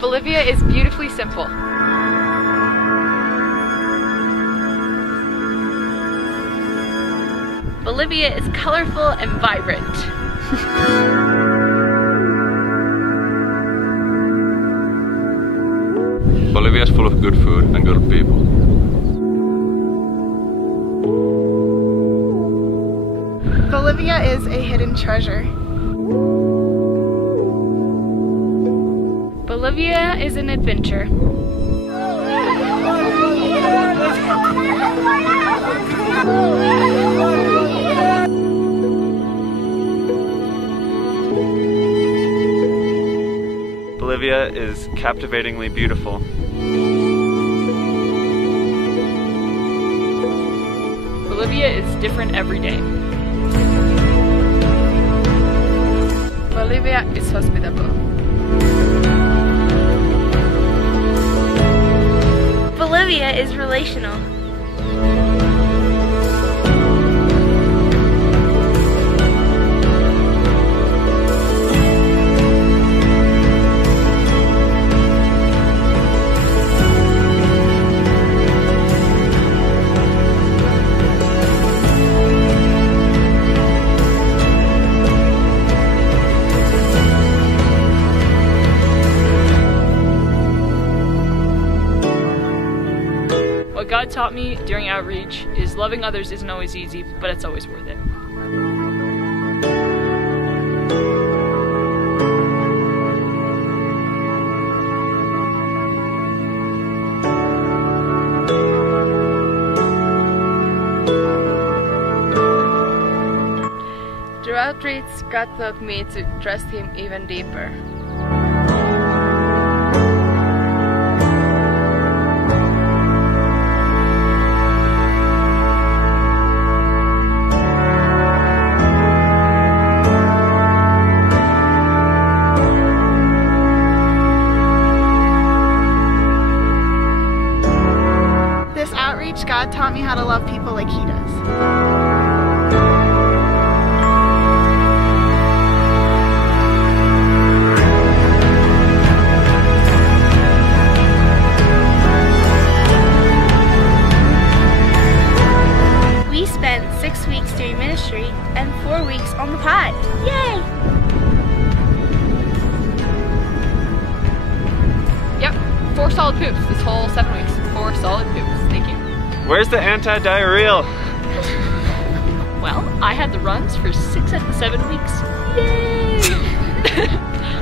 Bolivia is beautifully simple. Bolivia is colorful and vibrant. Bolivia is full of good food and good people. Bolivia is a hidden treasure. Bolivia is an adventure. Bolivia is captivatingly beautiful. Bolivia is different every day. Bolivia is hospitable. Bolivia is relational. What God taught me during outreach is loving others isn't always easy, but it's always worth it. Through outreach, God taught me to trust Him even deeper. This outreach, God taught me how to love people like He does. We spent 6 weeks doing ministry and 4 weeks on the pod. Yay! Yep, 4 solid poops this whole 7 weeks. 4 solid poops, thank you. Where's the anti-diarrheal? Well, I had the runs for 6 out of the 7 weeks. Yay!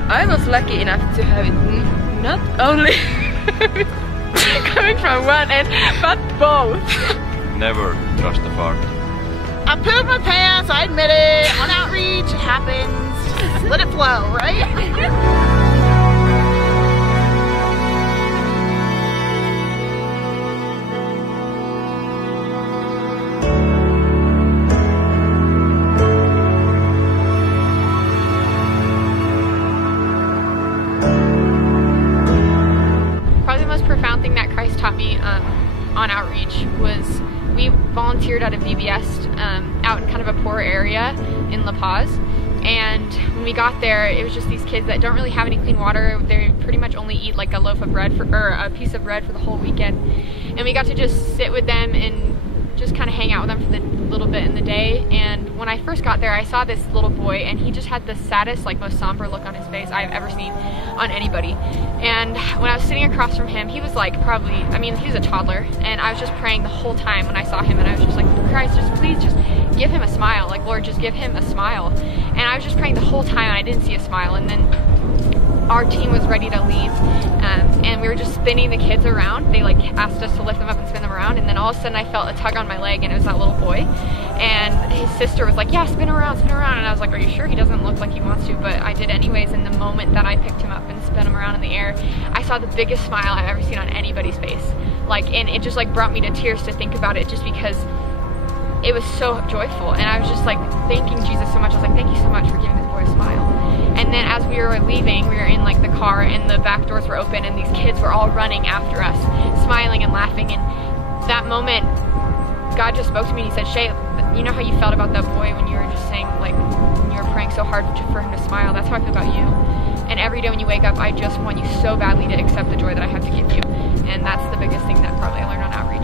I was lucky enough to have it not only coming from one end, but both. Never trust a fart. I pooped my pants, I admit it. On outreach, it happens. Just let it flow, right? Probably the most profound thing that Christ taught me on outreach was we volunteered at a VBS out in kind of a poor area in La Paz, and when we got there it was just these kids that don't really have any clean water. They pretty much only eat like a loaf of bread or a piece of bread for the whole weekend, and we got to just sit with them and just kind of hang out with them for the little bit in the day. And when I first got there I saw this little boy and he just had the saddest, like most somber look on his face I've ever seen on anybody. And when I was sitting across from him, he was like probably, I mean, he was a toddler, and I was just praying the whole time when I saw him, and I was just like, Christ, just please just give him a smile. Like, Lord, just give him a smile. And I was just praying the whole time and I didn't see a smile. And then our team was ready to leave, and we were just spinning the kids around. They like asked us to lift them up and spin them around, and then all of a sudden I felt a tug on my leg, and it was that little boy. And his sister was like, yeah, spin around, and I was like, are you sure? He doesn't look like he wants to, but I did anyways. And the moment that I picked him up and spun him around in the air, I saw the biggest smile I've ever seen on anybody's face. Like, and it just like brought me to tears to think about it, just because it was so joyful. And I was just like thanking Jesus so much. I was like, thank you so much for giving this boy a smile. And then as we were leaving, we were in like the car, and the back doors were open, and these kids were all running after us, smiling and laughing. And that moment, God just spoke to me and He said, Shay, you know how you felt about that boy when you were just saying, like, when you were praying so hard for him to smile. That's how I feel about you. And every day when you wake up, I just want you so badly to accept the joy that I have to give you. And that's the biggest thing that probably I learned on outreach.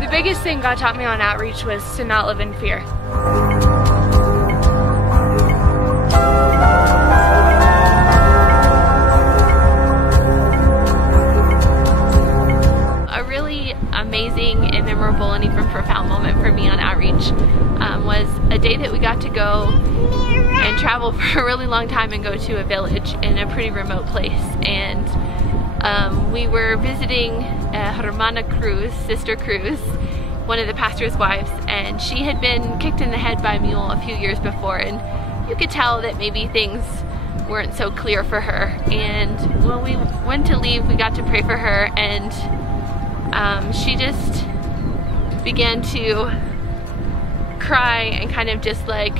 The biggest thing God taught me on outreach was to not live in fear. A really amazing and memorable and even profound moment for me on outreach was a day that we got to go and travel for a really long time and go to a village in a pretty remote place. And we were visiting Hermana Cruz, Sister Cruz, one of the pastor's wives, and she had been kicked in the head by a mule a few years before, and you could tell that maybe things weren't so clear for her. And when we went to leave, we got to pray for her, and she just began to cry and kind of just like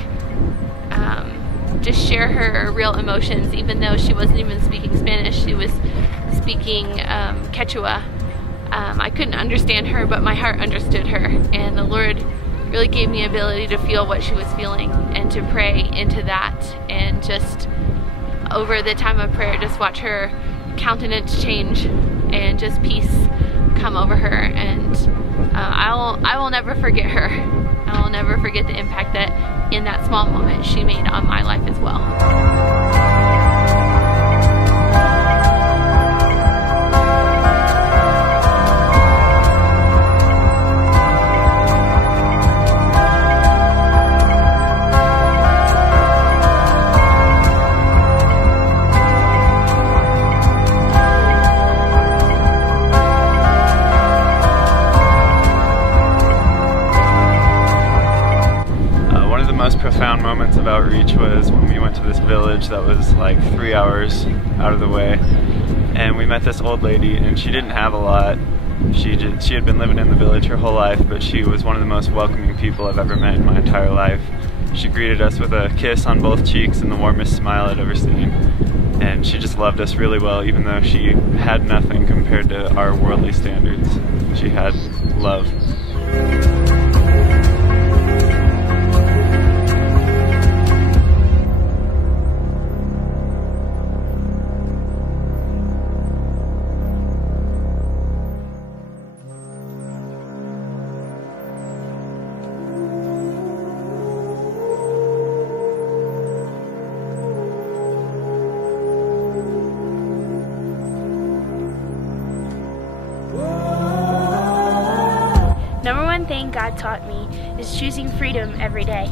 just share her real emotions, even though she wasn't even speaking Spanish. She was speaking Quechua. I couldn't understand her, but my heart understood her, and the Lord really gave me ability to feel what she was feeling and to pray into that, and just over the time of prayer just watch her countenance change and just peace come over her. And I will never forget her. I will never forget the impact that in that small moment she made on my life as well. Profound moments of outreach was when we went to this village that was like 3 hours out of the way, and we met this old lady, and she didn't have a lot. She had been living in the village her whole life, but she was one of the most welcoming people I've ever met in my entire life. She greeted us with a kiss on both cheeks and the warmest smile I'd ever seen, and she just loved us really well, even though she had nothing compared to our worldly standards. She had love. Number one thing God taught me is choosing freedom every day.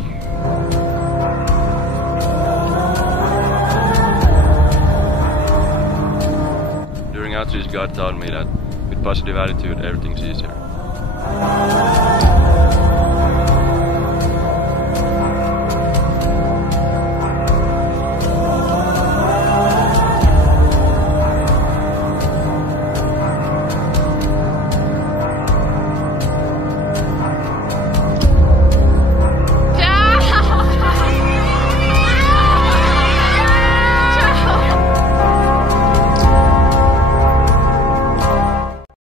During outreach, God taught me that with positive attitude, everything's easier.